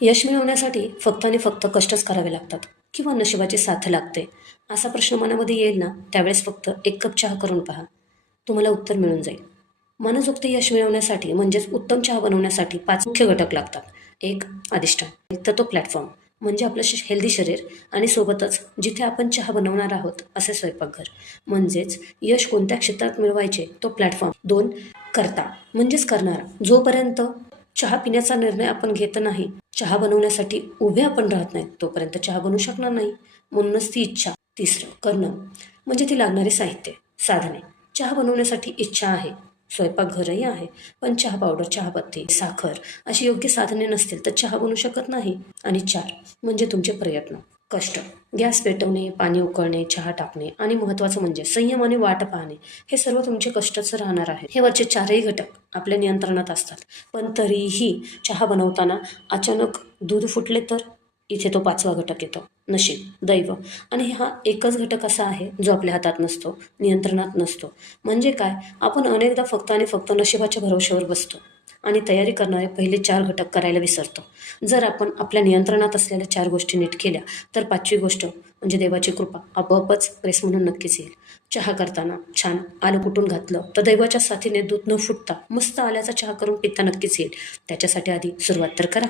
यश मिळवण्यासाठी फक्त आणि फक्त कष्टच करावे लागतात किंवा नशिबाची साथ लागते असा प्रश्न मनामध्ये येईल ना, त्यावेळेस फक्त एक कप चहा करून पहा. तुम्हाला उत्तर मिळून जाईल. मनसोक्त यश मिळवण्यासाठी म्हणजेच उत्तम चहा बनवण्यासाठी 5 मुख्य घटक लागतात. एक, अधिष्ठान. तर तो प्लॅटफॉर्म म्हणजे आपलं हेल्दी शरीर आणि सोबतच जिथे आपण चहा बनवणार आहोत असे स्वयंपाकघर. म्हणजेच यश कोणत्या क्षेत्रात मिळवायचे तो प्लॅटफॉर्म. 2, कर्ता म्हणजेच करणारा. जोपर्यंत चहा पिण्याचा निर्णय आपण घेत नाही, चहा बनवण्यासाठी उभे आपण राहत नाही, तोपर्यंत चहा बनवू शकणार नाही. म्हणूनच ती इच्छा. तिसरं, करणं म्हणजे ती लागणारी साहित्य, साधने. चहा बनवण्यासाठी इच्छा आहे, स्वयंपाकघरही आहे, पण चहा पावडर, चहापत्ती, साखर अशी योग्य साधने नसतील तर चहा बनवू शकत नाही. आणि 4 म्हणजे तुमचे प्रयत्न, कष्ट. गॅस पेटवणे, पाणी उकळणे, चहा टाकणे आणि महत्त्वाचं म्हणजे संयम आणि वाट पाहणे, हे सर्व तुमचे कष्टच राहणार आहे. हे वरचे 4ही घटक आपल्या नियंत्रणात असतात. पण तरीही चहा बनवताना अचानक दूध फुटले तर इथे तो 5वा घटक येतो, नशीब, दैव. आणि हा एकच घटक असा आहे जो आपल्या हातात नसतो, नियंत्रणात नसतो. म्हणजे काय, आपण अनेकदा फक्त आणि फक्त नशिबाच्या भरवशावर बसतो आणि तयारी करणारे पहिले 4 घटक करायला विसरतो. जर आपण आपल्या नियंत्रणात असलेल्या 4 गोष्टी नीट केल्या तर 5वी गोष्ट म्हणजे देवाची कृपा आपोआपच प्रेस म्हणून नक्कीच येईल. चहा करताना छान आलं कुटून घातलं तर दैवाच्या साथीने दूध न फुटता मस्त आल्याचा चहा करून पिता नक्कीच येईल. त्याच्यासाठी आधी सुरुवात तर करा.